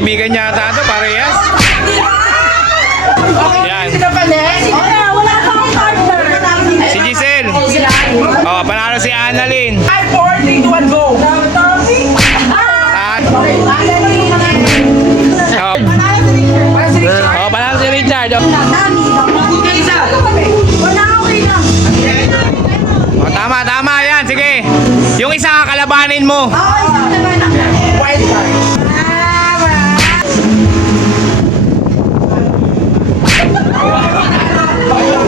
magkaibigan yata ito, parehas. Yan. Wala pa akong partner. Si Giselle. Oh, panalo si Annalyn. 5, 4, 3, 2, 1, go! At, oh, panalo si Richard. Oh, oh, tama yan. Sige. Yung isa kakalabanin mo. Wild card.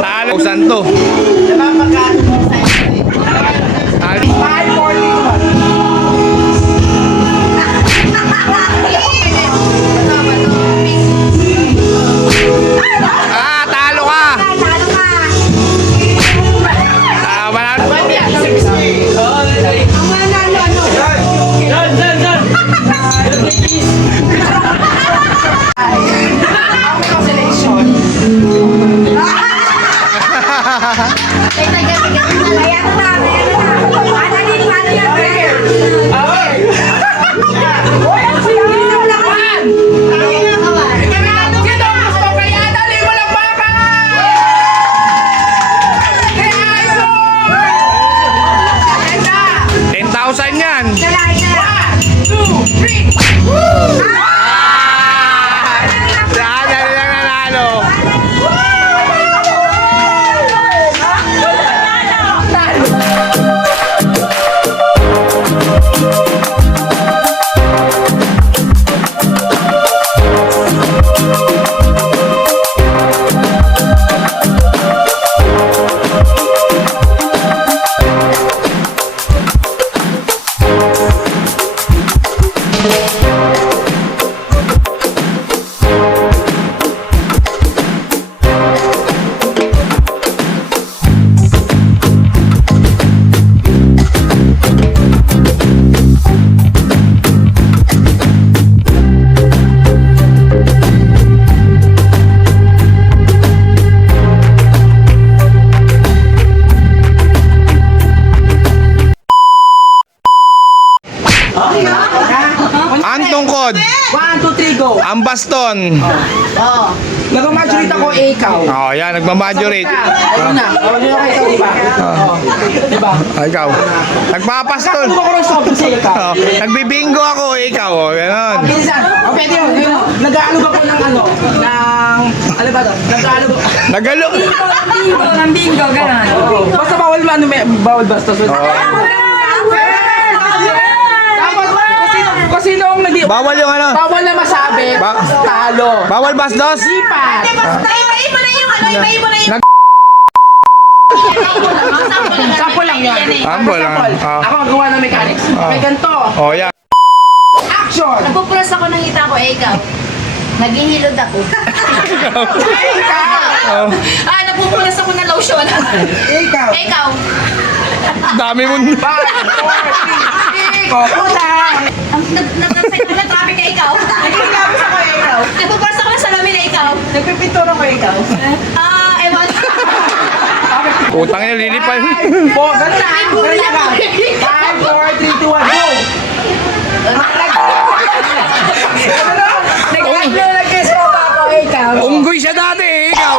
Talo. Santo. 5, 4, 3, 2, 1. Ah, talo ka. Ah, panalo. Yan. Saan na lang nanalo? Ang tungkod, 1, 2, 3, go! ang baston. Nag-majorate ako, ikaw. Oh, yan, nagmamajorate. Ayun na. Ano yung ikaw, diba? Diba? Ah, ikaw. Nagpapastol. Ano ko rin sob sa ikaw? Oh, nagbibingo ako, ikaw. Oh, ganon. Pinsan, o pwede yun. Nag-aalog ako ng ano? Ano ba to? Nag-aalog. Nagalo. Ng bingo, gano'n. Basta bawal ano, bawal basta. Kasi nung nag- Bawal yung ano? bawal na masabi, talo. Bawal bastos? Lipat. Ibahin mo na yung ano, ibahin mo na yung... Sample lang yan. Sample lang. Ah. Ako magawa ng mechanics. May ganito. Oh, yan. Action! Nagpupulas ako ng ita ko, ikaw. Naghihilod ako. Ikaw! Napupulas ako ng lotion. Ikaw! Ikaw. Dami mo. 5, 4, 3, go! Una! Nag-site na traffic ka, ikaw. Nagkikilabos ako, ikaw. Nagpupulas ako ng salamin na ikaw. Nagpipintura ko, ikaw. Ewan. Utang niya, lilipad. 5, 4, ganda! Ganda ka! 5, 4, 3, 2, 1, go! Nag-kiss mo pa ako, ikaw. Unggoy siya dati, ikaw.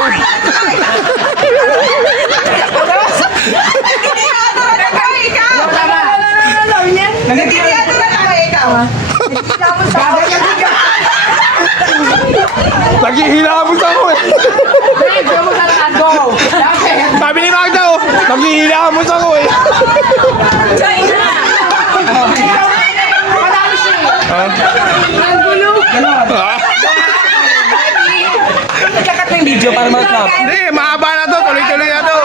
Naghihilamos ako eh. Sabi ni Magda oh, naghihilamos ako eh. Ah. Nagkakat na yung video para mag-stop. Hindi, mahaba na to, tuloy-tuloy na to.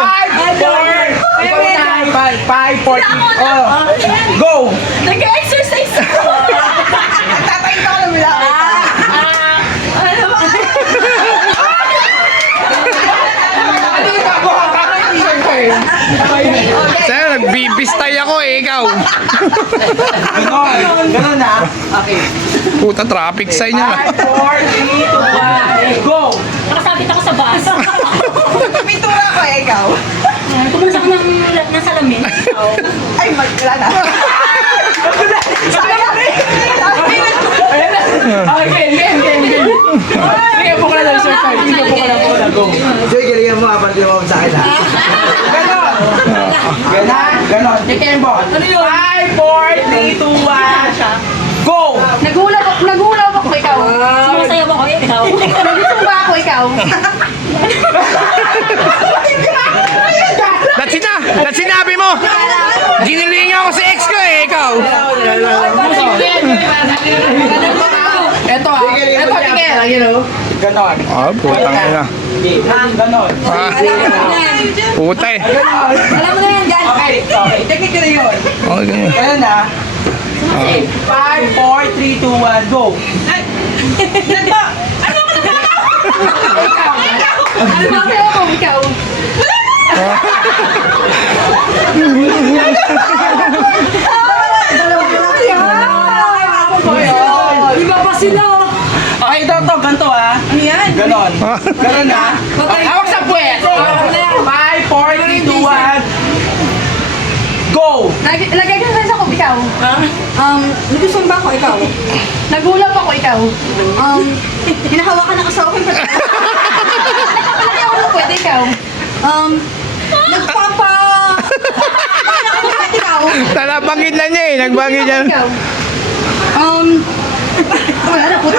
5, 4, 3, oh. Go! Nag-exercise ako. Tatayin ko alam mo lang. Ano ba? Sir, nagbibistay ako eh, ikaw. Ganon na. Okay. Puta, traffic sign niya na. 5, 4, 3, 2, 1, go! Nakasabit ako sa bus. Pintura ko, ikaw. Tumulas ako ng salamin. Ay, wala na. Okay, game. Sige, po ka na lang, sir. Sige, po ka na. Go. Sige, galingan mo, kapag di mo sa akin ha. Ganon. Kikembo. 5, 4, 3, 2, 1. Go! Naghulaw ako ikaw. Sumasayaw ako ikaw. Nagsumba ako ikaw. Ba't sinabi mo? Ginilingan ko si ex ko eh, ikaw. Ito tigil. Ganon. Ah, putang ina. Ganon. Ah, puta eh. Alam mo na yan, Jan. Okay. Technically yun. Okay, ganyan. Ganun na. 5, 4, 3, 2, 1, go! Ano ba ako ikaw? Iba pa sila. Okay, ito, ganito ha. Ano yan? Ganon. Ganon na. Okay. Hawak sa puwet. 5, 4, 3, 2, 1, go! Lagay ka sa ako ikaw. Nagsusumba ako ikaw. Naghulaw ako ikaw. Hinahawakan ako sa akin. Hindi ako na pwede ikaw. Nagpapa... ikaw. Nabanggit na niya eh, nagbanggit niya. Ikaw. Wala na puto.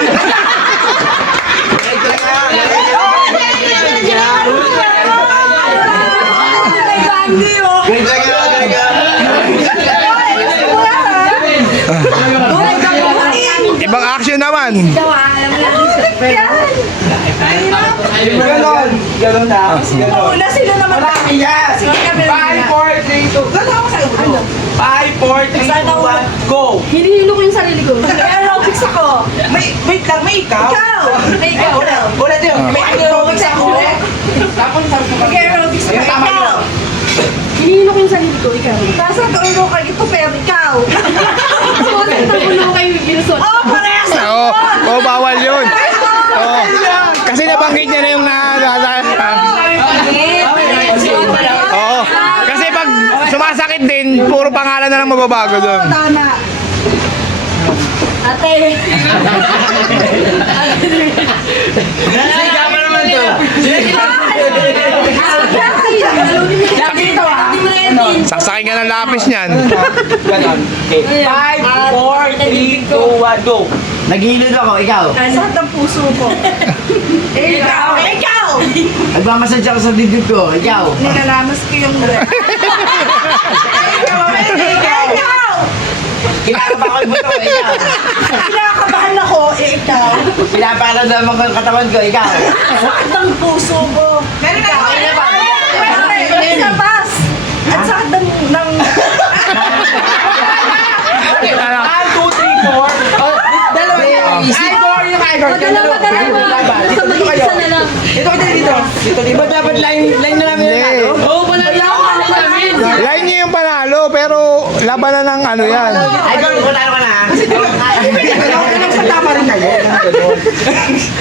Ibang action naman. Ganon. Ganon na. Ganon. Una sila naman. Wala, yes! 5, 4, 3, 2, ganon ako sa ulo. 5, 4, 3, 2, 1, go! Hinihilo ko yung sarili ko. Nag-aerobics ako. Wait lang, may ikaw? Ikaw! May ikaw. Ulit yun, may aerobics ako. Tapos sabi ko Nag-aerobics ako. Tama yun. Ikaw! Hinihilo ko yung sarili ko. Ikaw. Tapos nag-ulo kayo ito, pero ikaw. Suot ang ulo kayo ginusot. Oh, parehas na. Oo, bawal yun. Oo. Kasi nabanggit niya na yung Oo. Kasi pag sumasakit din, puro pangalan na lang mababago doon. Tama. Ate. Siga pa naman to. Sasakin ka ng lapis niyan. Ganon. Okay. 5, 4, 3, 2, 1, go! Naghihilod ako, ikaw. Sakit ang puso ko. Ikaw! Ikaw! Nagmamassage ako sa dibdib ko, ikaw. Nilalamas ko yung ulo. Ikaw! Kinakabahan mo to, ikaw. Kinakabahan ako, ikaw. Pinaparamdaman ko ang katawan ko, ikaw. Sakit ang puso ko. Meron na ako. Sa bus. At sakit ng... 1, 2, 3, 4. Dalawa yan. Igor yung Igor. Dalawa. Basta mag-isa na lang. Dito. Di ba dapat line na namin yung Hindi. ano? Oo, wala lang. Line niya yung panalo, pero laban na ng ano yan. Igor, kunalo ka na. Ganun sa tama rin kayo.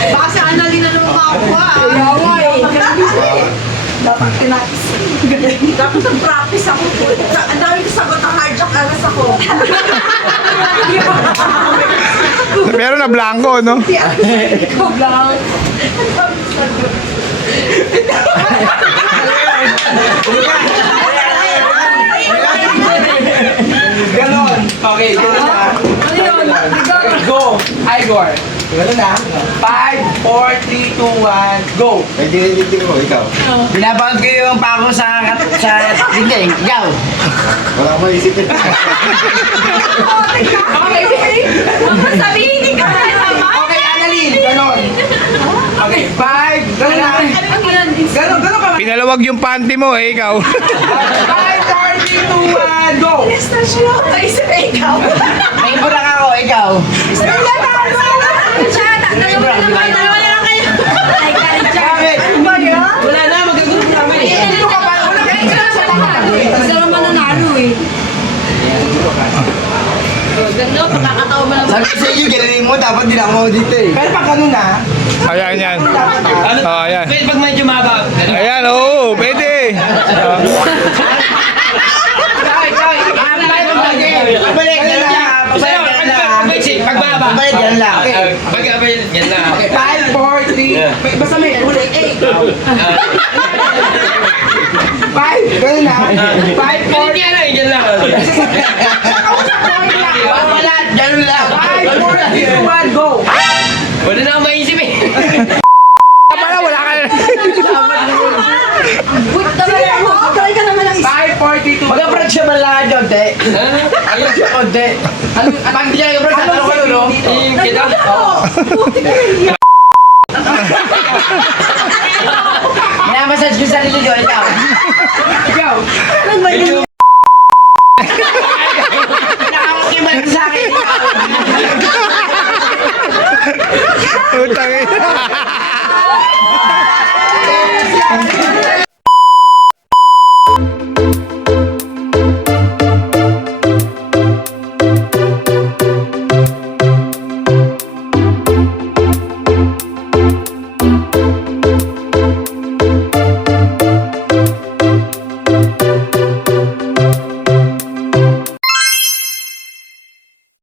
Baka sa analin na naman makakuha. Dapat kinakis. Dapat nag-practice ako. Ang dami ko sagot ang hijack alas ako. Pero na blanco, no? Ikaw lang. Ganon. Okay, ganon na. Ano yun? Go. Igor. Ganon na. 5, 4, 3, 2, 1, go. Pwede rin dito ko, ikaw. Binabagod ko yung pako sa dingding, ikaw. Wala ko maisip yun. Sabihin ka na naman. Okay, Annalyn. Ganon. Okay, 5. Ganon na. Ganon ka ba? Pinalawag yung panty mo eh, ikaw. 5, 4, 3, 2, 1, go. Stasyon. Naisip ikaw. May burak ako, ikaw. Dalawa na lang kayo. Ay, Bakit? ano ba yan? Wala na, magagulong kami. Dito ka pa. Wala ka na sa lahat. Isa naman nanalo eh. Ganda, pagkakatawa mo lang. Sabi ko sa inyo, gano'n mo, dapat din ako dito eh. Pero pag ganun na, Ayan, yan. Oh, ayan. pwede pag medyo mabab. Ayan, oo, pwede. Pabalik, gano'n lang. Pabalik, gano'n lang. Pagbaba. Pabalik, gano'n lang. Okay. Five, ganun na. 5, 4, Hindi yan lang, yan lang. Wala, ganun lang. 5, 4, 3, 2, 1, go! Wala na akong maisip eh. Pala, wala ka. Wait, try ka naman ang 5, 4, 3, 2, 1, Mag-approach siya man lang dyan, te. Ayun siya, konti. Pag hindi niya nag-approach, ano ko no? Kita? Minamassage ko sa sarili ko, ikaw. Ikaw! Nakakiman sa akin. Utang ina.